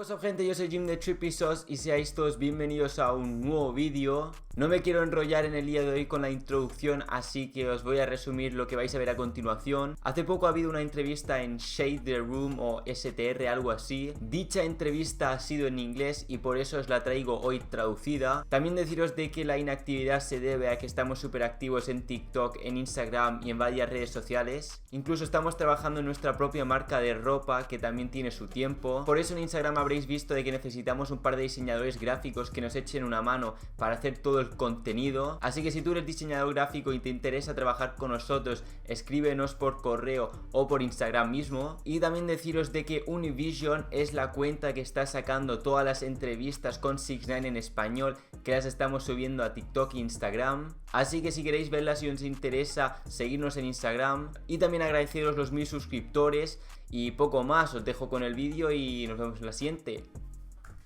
What's up, gente, yo soy Jim de Trippy y seáis todos bienvenidos a un nuevo vídeo. No me quiero enrollar en el día de hoy con la introducción, así que os voy a resumir lo que vais a ver a continuación. Hace poco ha habido una entrevista en Shade the Room o STR, algo así. Dicha entrevista ha sido en inglés y por eso os la traigo hoy traducida. También deciros de que la inactividad se debe a que estamos súper activos en TikTok, en Instagram y en varias redes sociales. Incluso estamos trabajando en nuestra propia marca de ropa que también tiene su tiempo. Por eso en Instagram habréis visto de que necesitamos un par de diseñadores gráficos que nos echen una mano para hacer todo el contenido. Así que si tú eres diseñador gráfico y te interesa trabajar con nosotros, escríbenos por correo o por Instagram mismo. Y también deciros de que Univision es la cuenta que está sacando todas las entrevistas con 6Ix9Ine en español, que las estamos subiendo a TikTok e Instagram. Así que si queréis verlas y os interesa, seguirnos en Instagram. Y también agradeceros los 1000 suscriptores. Y poco más, os dejo con el vídeo y nos vemos en la siguiente.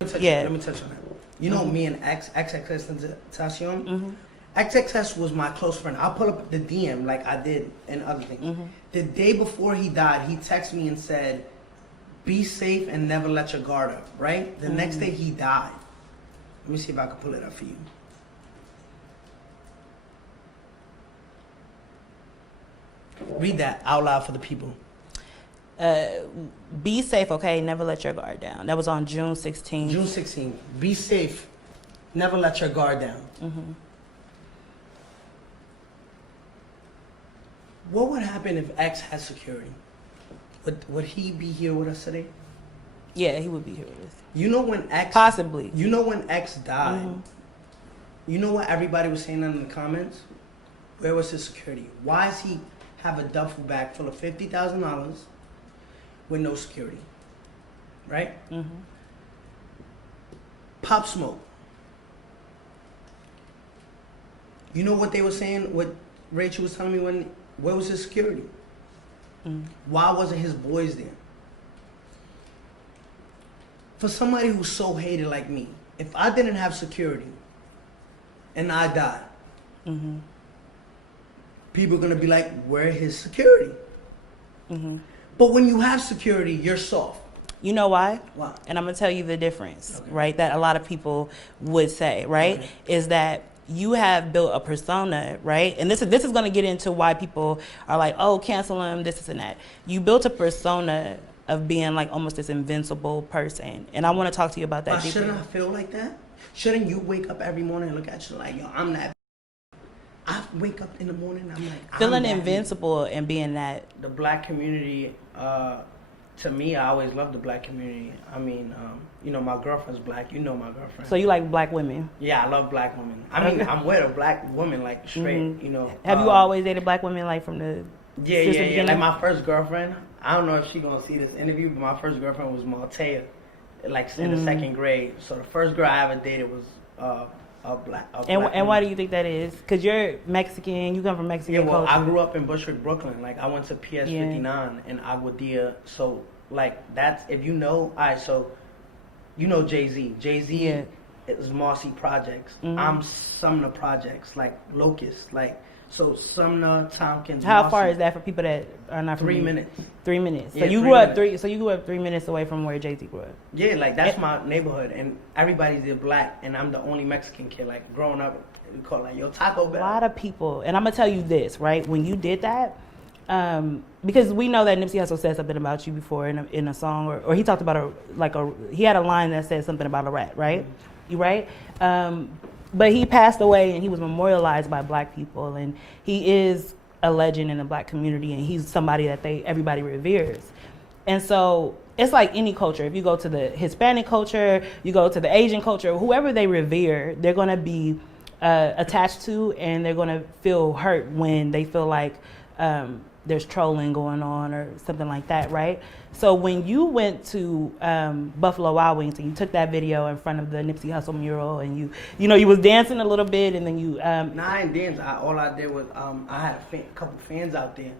Let me touch on that. You know me and XXXTentacion? XXX was my close friend. I'll pull up the DM like I did and other things. The day before he died, he texted me and said, be safe and never let your guard up, right? The next day he died. Let me see if I can pull it up for you. Read that out loud for the people. Be safe, okay? Never let your guard down. That was on June 16th. June 16th. Be safe. Never let your guard down. What would happen if X had security? Would he be here with us today? Yeah, he would be here with us. You know when X... Possibly. You know when X died? You know what everybody was saying in the comments? Where was his security? Why does he have a duffel bag full of $50,000 with no security? Right? Pop Smoke. You know what they were saying? What Rachel was telling me where was his security? Why wasn't his boys there? For somebody who's so hated like me, if I didn't have security and I died, people are gonna be like, where his security? But when you have security, you're soft. You know why? Why? And I'm gonna tell you the difference, right? That a lot of people would say, right? Is that you have built a persona, right? And this is gonna get into why people are like, oh, cancel him, this and that. You built a persona of being like almost this invincible person, and I want to talk to you about that. But shouldn't I feel like that? Shouldn't you wake up every morning and look at you like, yo, I'm that? I wake up in the morning, I'm like, feeling invincible and being that. The black community, to me, I always loved the black community. I mean, you know, my girlfriend's black. You know my girlfriend. So you like black women? Yeah, I love black women. I mean, I'm with a black woman, like straight, you know. Have you always dated black women, like from the Yeah. Like my first girlfriend, I don't know if she's going to see this interview, but my first girlfriend was Maltea, like in the 2nd grade. So the first girl I ever dated was a black And why do you think that is? Because you're Mexican, you come from Mexican culture. I grew up in Bushwick, Brooklyn. Like, I went to PS 59 in Aguadilla. So, like, that's, if you know, so, you know Jay-Z. Jay-Z is Marcy Projects. I'm Sumner Projects, like, Locust. Like, so Sumner, Tompkins, How Marcy. far is that for people that are not from 3 minutes. 3 minutes. So Yeah, you 3 grew up minutes. So you grew up 3 minutes away from where Jay-Z grew up. Yeah, like that's my neighborhood, and everybody's there black, and I'm the only Mexican kid. Like growing up, we call it like yo Taco Bell. A lot of people, and I'm gonna tell you this, right? When you did that, because we know that Nipsey Hussle said something about you before in a song, or he talked about he had a line that said something about a rat, right? You right? But he passed away, and he was memorialized by black people, and he is a legend in the black community, and he's somebody that everybody reveres. And so it's like any culture. If you go to the Hispanic culture, you go to the Asian culture, whoever they revere, they're gonna be attached to, and they're gonna feel hurt when they feel like there's trolling going on or something like that, right? So when you went to Buffalo Wild Wings and you took that video in front of the Nipsey Hussle mural, and you know you was dancing a little bit, and then you Nah, I didn't dance. All I did was I had a couple fans out there.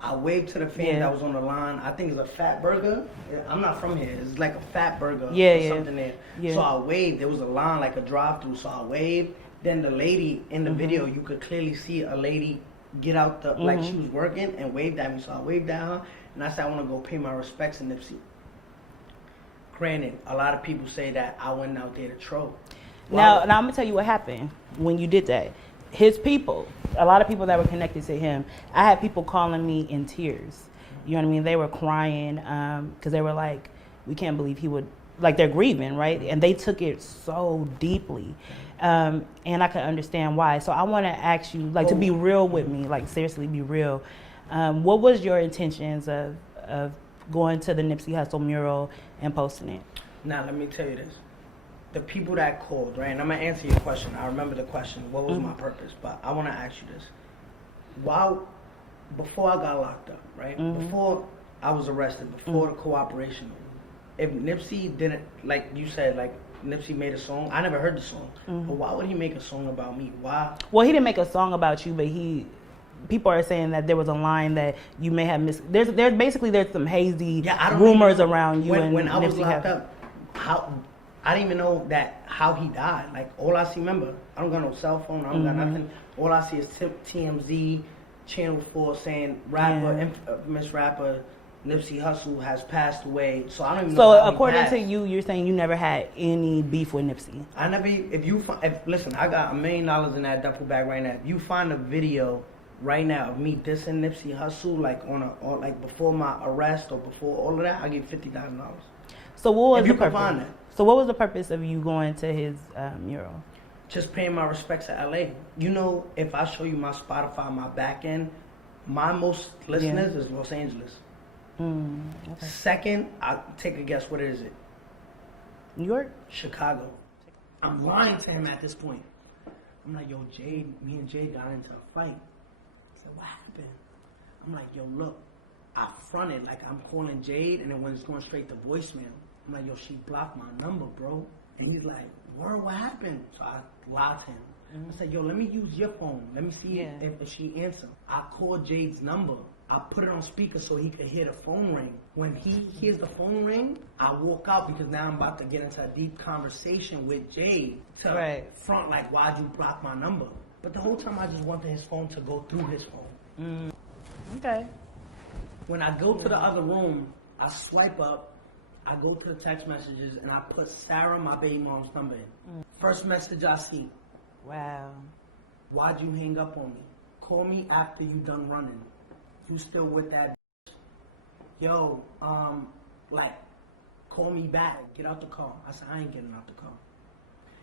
I waved to the fans that was on the line. I think it's a Fat Burger. I'm not from here. It's like a Fat Burger or something there. So I waved. There was a line like a drive-through. So I waved. Then the lady in the video, you could clearly see a lady get out the like she was working and waved at me. So I waved at her, and I said I want to go pay my respects to Nipsey. granted, a lot of people say that I went out there to troll. Now I'm gonna tell you what happened when you did that. His people, a lot of people that were connected to him, I had people calling me in tears. You know what I mean? They were crying because they were like, we can't believe he would, like they're grieving, right? And they took it so deeply. And I can understand why. So I want to ask you, like, to be real with me, like seriously be real. What was your intentions of going to the Nipsey Hussle mural and posting it? Now, let me tell you this. The people that called, right, and I'm going to answer your question. I remember the question, what was my purpose? But I want to ask you this. Before I got locked up, right, before I was arrested, before the cooperation, if Nipsey didn't, like you said, like Nipsey made a song, I never heard the song, but why would he make a song about me? Why? Well, he didn't make a song about you, but people are saying that there was a line that you may have missed. There's some hazy rumors around you. When I was locked up, I didn't even know how he died. Like, all I see, remember, I don't got no cell phone, I don't got nothing. All I see is TMZ, Channel 4 saying infamous rapper Nipsey Hussle has passed away. So I don't even know. So according to you, you're saying you never had any beef with Nipsey? I never. Listen, I got $1 million in that duffel bag right now. If you find a video right now of me dissing Nipsey Hussle, like like before my arrest or before all of that, I give $50,000. So what was if you can find that? So what was the purpose of you going to his mural? Just paying my respects to LA. You know, if I show you my Spotify, my back end, my most listeners is Los Angeles. Okay. Second, I'll take a guess. What is it? New York? Chicago. I'm lying to him at this point. I'm like, yo, Jade, me and Jade got into a fight. He said, what happened? I'm like, yo, look, I fronted like I'm calling Jade, and then when it's going straight to voicemail, I'm like, yo, she blocked my number, bro. And he's like, word, what happened? So I lied to him. I said, yo, let me use your phone. Let me see if she answers. I called Jade's number. I put it on speaker so he could hear the phone ring. When he hears the phone ring, I walk out because now I'm about to get into a deep conversation with Jade to front like, why'd you block my number? But the whole time I just wanted his phone to go through his phone. Okay. When I go to the other room, I swipe up, I go to the text messages, and I put Sarah, my baby mom's number in. First message I see. Wow. Why'd you hang up on me? Call me after you done running. You still with that bitch? Yo, like, call me back. Get out the car. I said, I ain't getting out the car.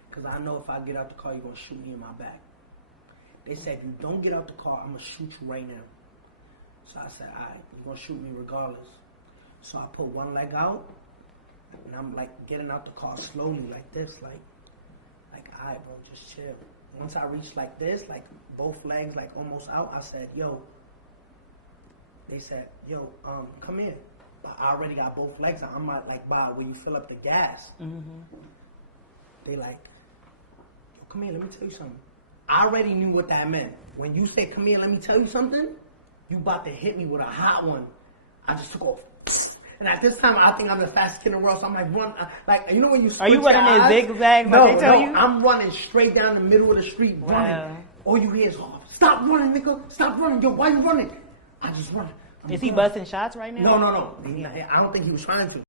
Because I know if I get out the car, you're going to shoot me in my back. They said, if you don't get out the car, I'm going to shoot you right now. So I said, all right, you're going to shoot me regardless. So I put one leg out, and I'm, like, getting out the car slowly like this, like, all right, bro, just chill. Once I reached like this, like, both legs, like, almost out, I said, yo. They said, yo, come in. But I already got both legs out. I'm not like, wow, when you fill up the gas. They like, yo, come here, let me tell you something. I already knew what that meant. When you say, come here, let me tell you something, you about to hit me with a hot one. I just took off. And at this time, I think I'm the fastest kid in the world, so I'm like, run, like, you know when you switch. Are you running in zigzag? No, I'm running straight down the middle of the street, running. All you hear is, oh, stop running, nigga, stop running. Yo, why you running? I just run. Is he busting shots right now? No. I don't think he was trying to.